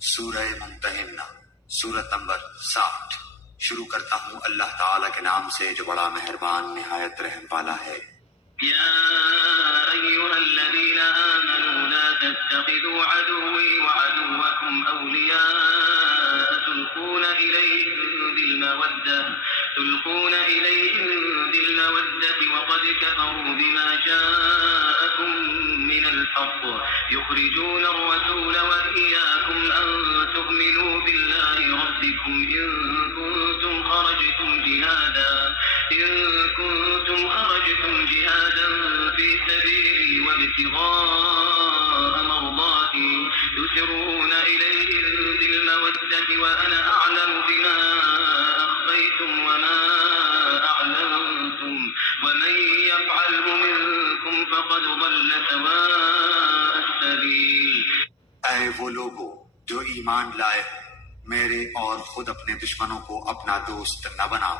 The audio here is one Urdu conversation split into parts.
سورہ ممتحنہ سورت نمبر 60 شروع کرتا ہوں اللہ تعالیٰ کے نام سے جو بڑا مہربان نہایت رحم والا ہے۔ يا أيها الذين آمنوا لا تتخذوا عدوي وعدوكم أولياء تلقون إليهم بالمودة وقد كفروا بما جاءكم من الحق يخرجون الرسول وإياكم أن تؤمنوا بالله ربكم إن كنتم خرجتم جهادا في سبيلي وابتغاء مرضاتي تسرون إليهم بالمودة وأنا أعلم بما أخفيتم وما أعلنتم ومن يفعله منكم فقد ضل سواء السبيل۔ اے وہ لوگو جو ایمان لائے، میرے اور خود اپنے دشمنوں کو اپنا دوست نہ بناؤ۔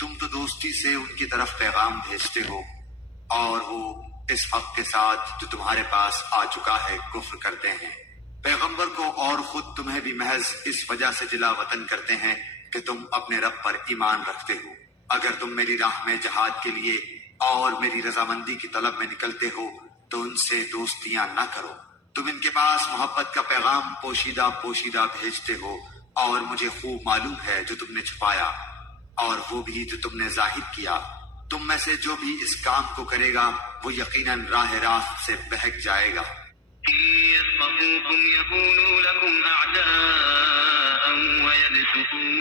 تم تو دوستی سے ان کی طرف پیغام بھیجتے ہو اور وہ اس حق کے ساتھ جو تمہارے پاس آ چکا ہے کفر کرتے ہیں۔ پیغمبر کو اور خود تمہیں بھی محض اس وجہ سے جلا وطن کرتے ہیں کہ تم اپنے رب پر ایمان رکھتے ہو۔ اگر تم میری راہ میں جہاد کے لیے اور میری رضامندی کی طلب میں نکلتے ہو تو ان سے دوستیاں نہ کرو۔ تم ان کے پاس محبت کا پیغام پوشیدہ پوشیدہ بھیجتے ہو اور مجھے خوب معلوم ہے جو تم نے چھپایا اور وہ بھی جو تم نے ظاہر کیا۔ تم میں سے جو بھی اس کام کو کرے گا وہ یقیناً راہ راست سے بہک جائے گا۔ يثقفوكم يكونوا لكم أعداء ويبسطوا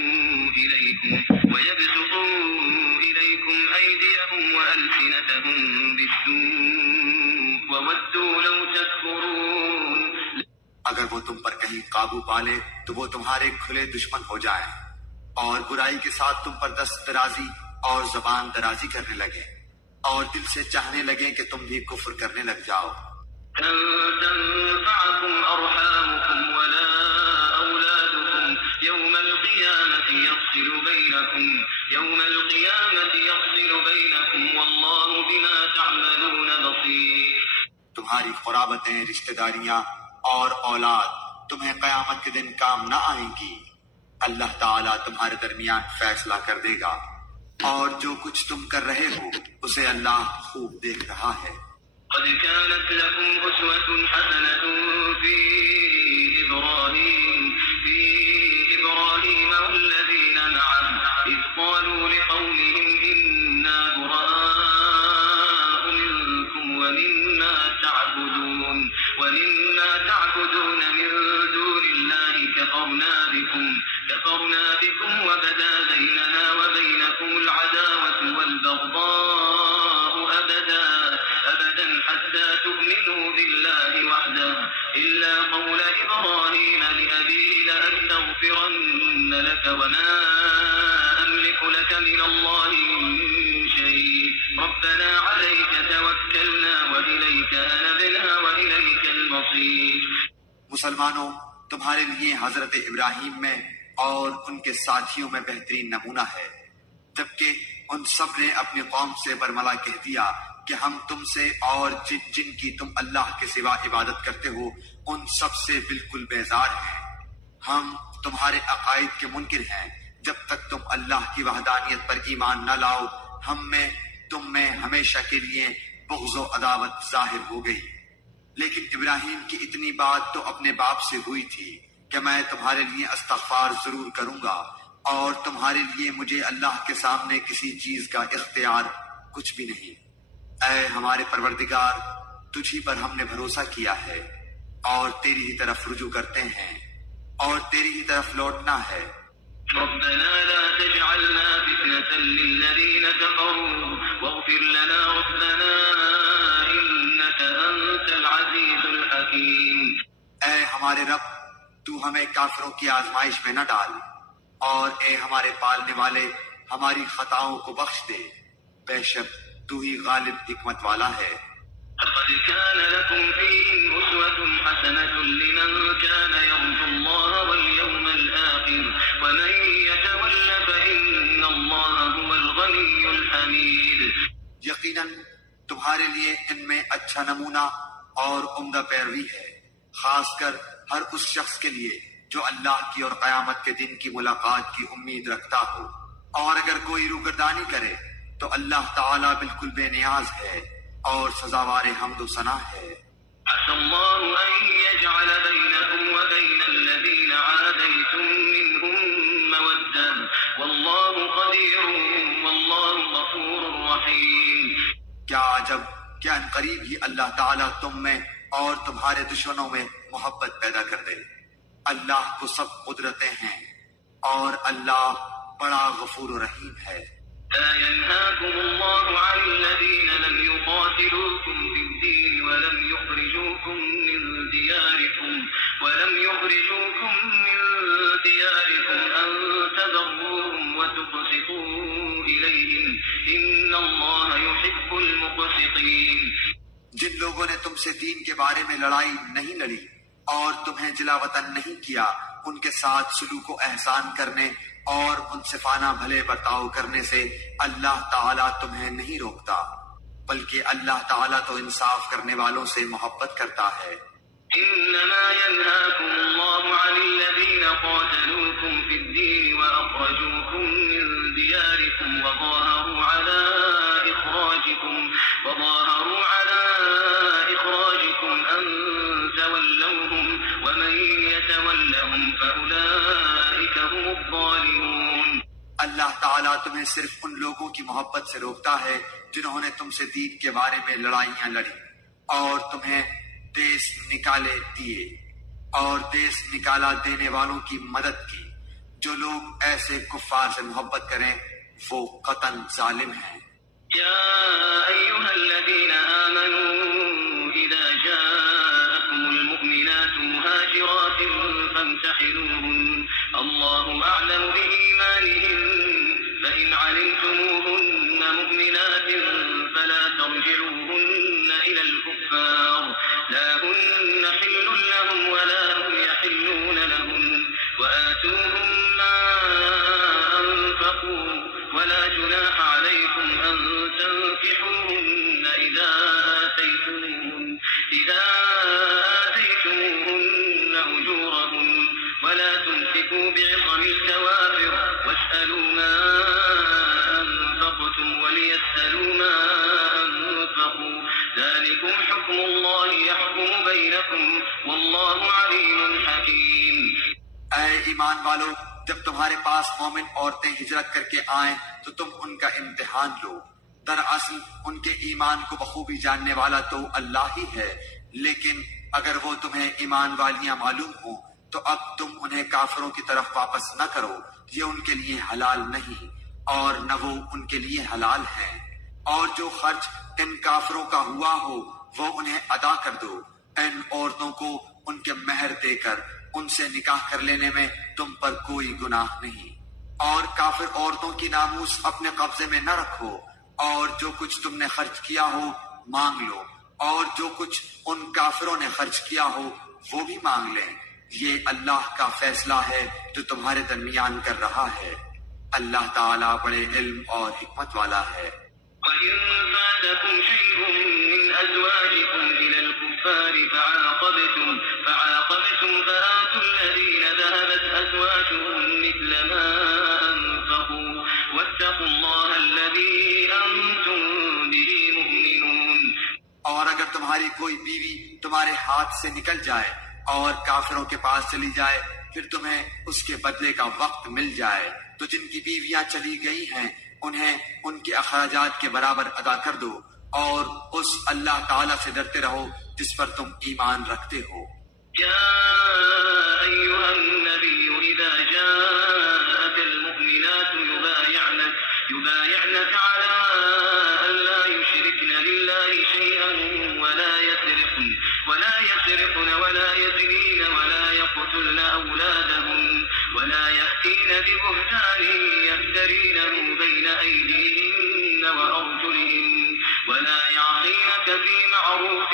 إليكم أيديهم وألسنتهم بالسوء وودوا لو تكفرون۔ اگر وہ تم پر کہیں قابو پالے تو وہ تمہارے کھلے دشمن ہو جائیں اور برائی کے ساتھ تم پر دست درازی اور زبان درازی کرنے لگے اور دل سے چاہنے لگے کہ تم بھی کفر کرنے لگ جاؤ۔ تنفعكم أرحامكم ولا أولادكم يوم القيامة يفصل بينكم والله بما تعملون بصير۔ تمہاری قرابتیں، رشتہ داریاں اور اولاد تمہیں قیامت کے دن کام نہ آئیں گی۔ اللہ تعالیٰ تمہارے درمیان فیصلہ کر دے گا اور جو کچھ تم کر رہے ہو اسے اللہ خوب دیکھ رہا ہے۔ قد كانت لكم أسوة حسنة في إبراهيم والذين معه إذ قالوا لقومهم إنا براء منكم ومما تعبدون من دون الله كفرنا بكم وبدا بيننا وبينكم العداوة والبغضاء أبدا حتى تؤمنوا بالله وحده إلا قول إبراهيم لأبيه لأستغفرن لك وما أملك لك من الله من شيء ربنا عليك توكلنا وإليك أنبنا وإليك المصير۔ مسلمانوں، تمہارے لیے حضرت ابراہیم میں اور ان کے ساتھیوں میں بہترین نمونہ ہے، جبکہ ان سب نے اپنی قوم سے برملا کہہ دیا کہ ہم تم سے اور جن کی تم اللہ کے سوا عبادت کرتے ہو ان سب سے بالکل بیزار ہیں۔ ہم تمہارے عقائد کے منکر ہیں جب تک تم اللہ کی وحدانیت پر ایمان نہ لاؤ۔ ہم میں تم میں ہمیشہ کے لیے بغض و عداوت ظاہر ہو گئی، لیکن ابراہیم کی اتنی بات تو اپنے باپ سے ہوئی تھی کہ میں تمہارے لیے استغفار ضرور کروں گا اور تمہارے لیے مجھے اللہ کے سامنے کسی چیز کا اختیار کچھ بھی نہیں۔ اے ہمارے پروردگار، تجھی پر ہم نے بھروسہ کیا ہے اور تیری ہی طرف رجوع کرتے ہیں اور تیری ہی طرف لوٹنا ہے۔ ربنا لا تجعلنا فتنة للذين كفروا واغفر لنا ربنا إنك أنت العزيز الحكيم۔ اے ہمارے رب، تو ہمیں کافروں کی آزمائش میں نہ ڈال اور اے ہمارے پالنے والے ہماری خطاؤں کو بخش دے، بے شک تو ہی غالب حکمت والا ہے۔ لقد كان لكم فيهم أسوة حسنة لمن كان يرجو الله واليوم الآخر ومن يتول فإن الله هو الغني الحميد۔ یقیناً تمہارے لیے ان میں اچھا نمونہ اور عمدہ پیروی ہے خاص کر ہر اس شخص کے لیے جو اللہ کی اور قیامت کے دن کی ملاقات کی امید رکھتا ہو، اور اگر کوئی روگردانی کرے تو اللہ تعالیٰ بالکل بے نیاز ہے اور سزاوار حمد و ثنا ہے۔ عسى الله أن يجعل بينكم وبين الذين عاديتم منهم مودة والله قدير والله غفور رحيم۔ کیا عجب کہ ان قریب ہی اللہ تعالیٰ تم میں اور تمہارے دشمنوں میں محبت پیدا کر دے۔ اللہ کو سب قدرتیں ہیں اور اللہ بڑا غفور و رحیم ہے۔ لا ينهاكم الله عن الذين لم يقاتلوكم في الدين ولم يخرجوكم من دياركم أن تبروهم وتقسطوا إليهم إن الله يحب المقسطين۔ جن لوگوں نے تم سے دین کے بارے میں لڑائی نہیں لڑی اور تمہیں جلا وطن نہیں کیا، ان کے ساتھ سلوک و احسان کرنے اور منصفانہ بھلے برتاؤ کرنے سے اللہ تعالیٰ تمہیں نہیں روکتا، بلکہ اللہ تعالیٰ تو انصاف کرنے والوں سے محبت کرتا ہے۔ إنما ينهاكم الله عن الذين قاتلوكم في الدين وأخرجوكم من دياركم وظاهروا على إخراجكم أن تولوهم ومن يتولهم فأولئك هم الظالمون۔ اللہ تعالیٰ تمہیں صرف ان لوگوں کی محبت سے روکتا ہے جنہوں نے تم سے دین کے بارے میں لڑائیاں لڑی اور تمہیں دیس نکالے دیے اور دیس نکالا دینے والوں کی مدد کی۔ جو لوگ ایسے کفار سے محبت کریں وہ قطعاً ظالم ہیں۔ يا أيها الذين آمنوا إذا جاءكم المؤمنات مهاجرات فامتحنوهن الله أعلم بإيمانهن فإن علمتموهن مؤمنات فلا ترجعوهن إلى الكفار لا هن حل لهم ولا هم يحلون لهن وآتوهم ما أنفقوا ولا جناح عليكم أن تنكحوهن إذا آتيتموهن أجورهن ولا تمسكوا بعصم الكوافر واسألوا ما أنفقتم وليسألوا ما أنفقوا ذلكم حكم الله يحكم بينكم والله عليم حكيم۔ اے ایمان والو، جب تمہارے پاس مومن عورتیں ہجرت کر کے آئیں تو تم ان کا امتحان لو۔ دراصل ان کے ایمان کو بخوبی جاننے والا تو اللہ ہی ہے، لیکن اگر وہ تمہیں ایمان والیاں معلوم ہوں تو اب تم انہیں کافروں کی طرف واپس نہ کرو، یہ ان کے لیے حلال نہیں اور نہ وہ ان کے لیے حلال ہیں۔ اور جو خرچ ان کافروں کا ہوا ہو وہ انہیں ادا کر دو۔ ان عورتوں کو ان کے مہر دے کر ان سے نکاح کر لینے میں تم پر کوئی گناہ نہیں، اور کافر عورتوں کی ناموس اپنے قبضے میں نہ رکھو، اور جو کچھ تم نے خرچ کیا ہو مانگ لو، اور جو کچھ ان کافروں نے خرچ کیا ہو وہ بھی مانگ لیں۔ یہ اللہ کا فیصلہ ہے جو تمہارے درمیان کر رہا ہے۔ اللہ تعالیٰ بڑے علم اور حکمت والا ہے۔ وإن فاتكم شيء من أزواجكم إلى الكفار فعاقبتم فآتوا الذين ذهبت أزواجهم مثل ما أنفقوا واتقوا الله الذي أنتم به مؤمنون۔ اور اگر تمہاری کوئی بیوی تمہارے ہاتھ سے نکل جائے اور کافروں کے پاس چلی جائے، پھر تمہیں اس کے بدلے کا وقت مل جائے تو جن کی بیویاں چلی گئی ہیں انہیں ان کے اخراجات کے برابر ادا کر دو، اور اس اللہ تعالیٰ سے ڈرتے رہو جس پر تم ایمان رکھتے ہو۔ يا أيها النبي إذا جاءك المؤمنات يبايعنك على أن لا يشركن بالله شيئا ولا يسرقن ولا يزنين ولا يقتلن أولادهن ولا يأتين ببهتان يفترينه بين أيديهن وأرجلهن ولا يعصينك في معروف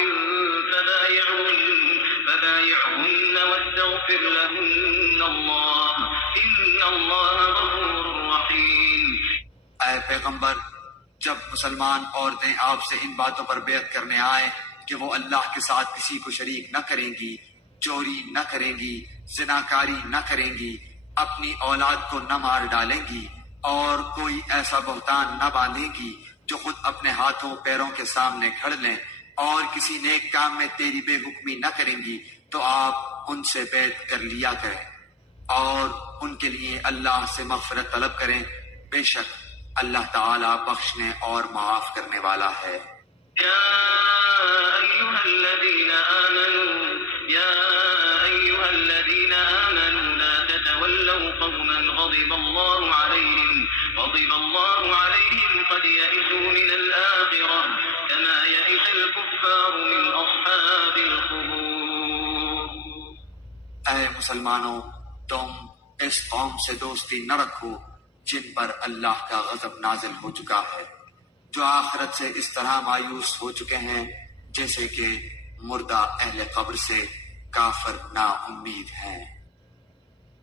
فبايعهن واستغفر لهن الله إن الله غفور رحيم۔ اے پیغمبر، جب مسلمان عورتیں آپ سے ان باتوں پر بیعت کرنے آئیں کہ وہ اللہ کے ساتھ کسی کو شریک نہ کریں گی چوری نہ کریں گی، زناکاری نہ کریں گی، اپنی اولاد کو نہ مار ڈالیں گی، اور کوئی ایسا بہتان نہ باندھیں گی جو خود اپنے ہاتھوں پیروں کے سامنے کھڑ لیں، اور کسی نیک کام میں تیری بے حکمی نہ کریں گی تو آپ ان سے بیعت کر لیا کریں، اور ان کے لیے اللہ سے مغفرت طلب کریں، بے شک اللہ تعالیٰ بخشنے اور معاف کرنے والا ہے۔ يا أيها الذين آمنوا لا تتولوا قوما غضب الله عليهم قد يئسوا من الآخرة كما يئس الكفار من أصحاب القبور۔ اے مسلمانوں، تم اس قوم سے دوستی نہ رکھو جن پر اللہ کا غضب نازل ہو چکا ہے، جو آخرت سے اس طرح مایوس ہو چکے ہیں جیسے کہ مردہ اہل قبر سے کافر نا امید ہیں۔